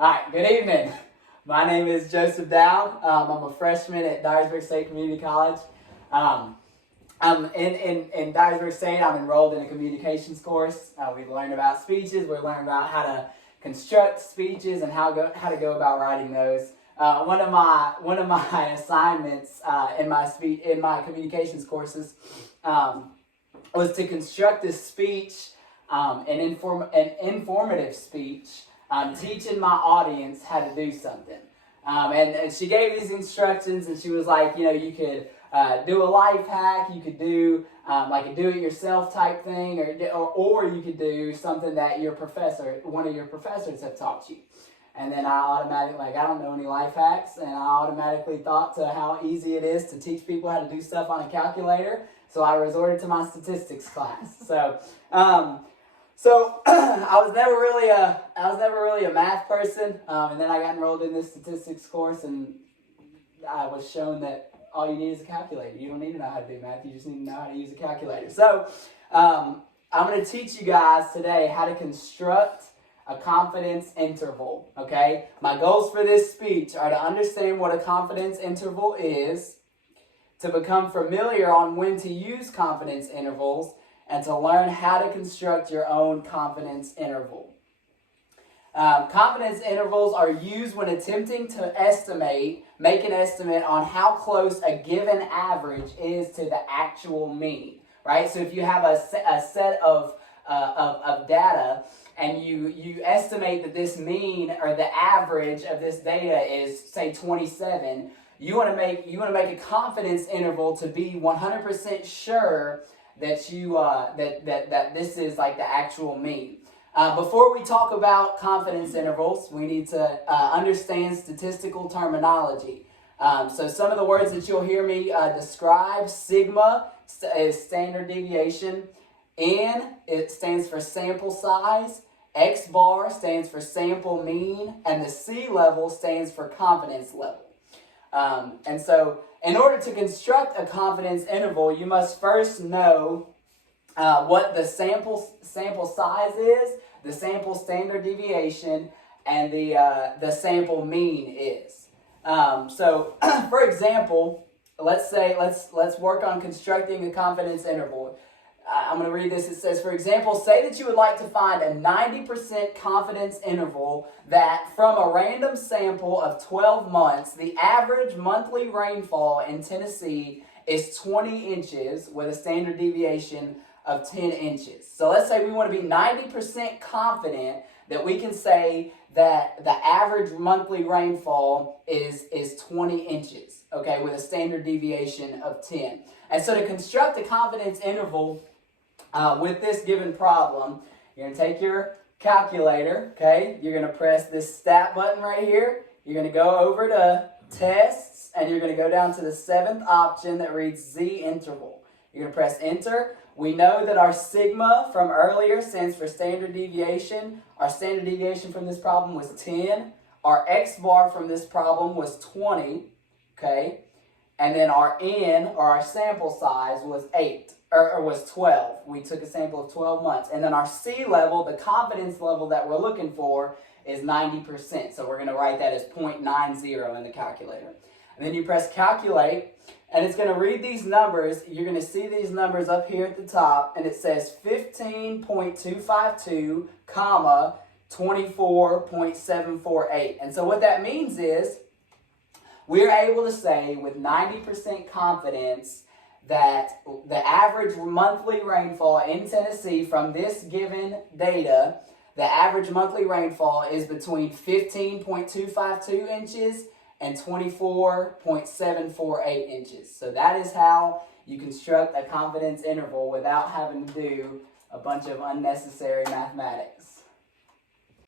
All right, good evening. My name is Joseph Dowd. I'm a freshman at Dyersburg State Community College. I'm in Dyersburg State. I'm enrolled in a communications course. We've learned about speeches. We've learned about how to construct speeches and how to go about writing those. One of my assignments in my communications courses was to construct a speech, an informative speech, teaching my audience how to do something. And she gave these instructions, and she was like, you could do a life hack, you could do like a do-it-yourself type thing, or you could do something that one of your professors have taught you. And then I automatically, I don't know any life hacks, and I automatically thought to how easy it is to teach people how to do stuff on a calculator. So I resorted to my statistics class. So I was never really a math person, and then I got enrolled in this statistics course, and I was shown that all you need is a calculator. You don't need to know how to do math. You just need to know how to use a calculator. So I'm going to teach you guys today how to construct a confidence interval. Okay, my goals for this speech are to understand what a confidence interval is, to become familiar on when to use confidence intervals, and to learn how to construct your own confidence interval. Confidence intervals are used when attempting to make an estimate on how close a given average is to the actual mean, right? So if you have a set of data, and you estimate that this mean or the average of this data is, say, 27, you want to make a confidence interval to be 100% sure that you that this is like the actual mean. Before we talk about confidence intervals, we need to understand statistical terminology. So some of the words that you'll hear me describe: sigma is standard deviation, N it stands for sample size, X bar stands for sample mean, and the C level stands for confidence level. And so in order to construct a confidence interval, you must first know what the sample size is, the sample standard deviation, and the sample mean is. So, for example, let's work on constructing a confidence interval. I'm going to read this. It says, for example, say that you would like to find a 90% confidence interval that from a random sample of 12 months, the average monthly rainfall in Tennessee is 20 inches with a standard deviation of 10 inches. So let's say we want to be 90% confident that we can say that the average monthly rainfall is 20 inches, okay, with a standard deviation of 10. And so to construct a confidence interval with this given problem, you're going to take your calculator, okay? You're going to press this stat button right here. You're going to go over to tests, and you're going to go down to the 7th option that reads Z interval. You're going to press enter. We know that our sigma from earlier stands for standard deviation. Our standard deviation from this problem was 10. Our X bar from this problem was 20, okay? And then our N, or our sample size, was 8. Or was 12. We took a sample of 12 months. And then our C level, the confidence level that we're looking for, is 90%. So we're going to write that as 0.90 in the calculator. And then you press calculate, and it's going to read these numbers. You're going to see these numbers up here at the top, and it says 15.252, comma, 24.748. And so what that means is we're able to say with 90% confidence that the average monthly rainfall in Tennessee from this given data, the average monthly rainfall is between 15.252 inches and 24.748 inches. So that is how you construct a confidence interval without having to do a bunch of unnecessary mathematics.